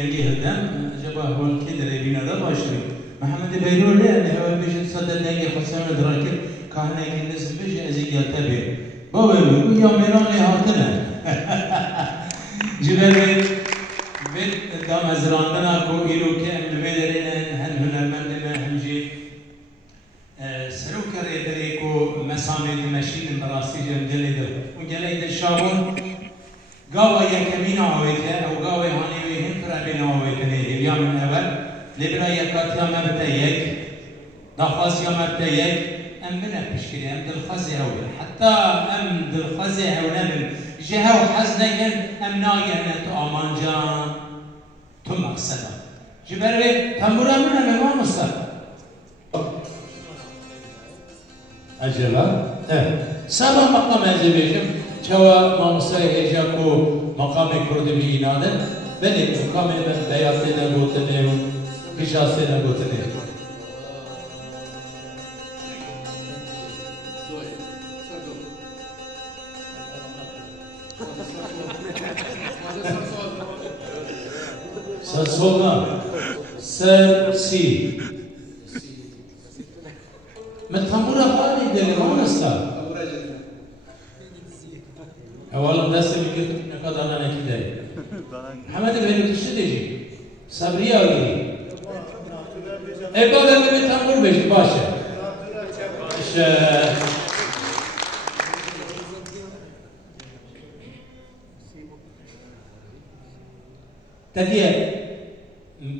هدام جبا هون كده ريبينا ده باشري محمد بيرول يعني هو بيجي صدق دنيا خسارة دراكي كهنا كنز بيجي أزيجا تبي بقول يا ميران لي هاتنا جبل بيت دام هزراندنا كو إيرو كم نمدرين هن هنرمندنا همجي سروكر يدريكو مسامع المشين براسي جلده وجلده شابون قاوة يكمين عويته أو قاوة هاني ويهم فرابين عويتني اليوم من أول لبنا يكات يا مبتيك دخاص يا مبتيك أم بنا بشكري أم دلخزي هوي حتى أم دلخزي هوي من جهة وحزنك أم نايا تو أمان جان تو مقصدا جبري تمورا منا مما مصر أجلا سبا مقام أجبيشم شوا مامسای هجاکو مقام کرد بییناده بله مقام من بیاتی نگوتنه و پیشاسی نگوتنه سرسونا سرسی من تمورا خالی دلیمان است أولا دست میگه نکات آنها نکیده. محمد بینو تشدیجی. صبریه آگیری. ابا بگه تمور بشی باشه. تدیه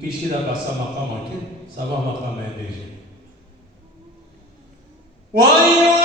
پیشی را بسا مقام آکی. سبا مقام بیجی. وای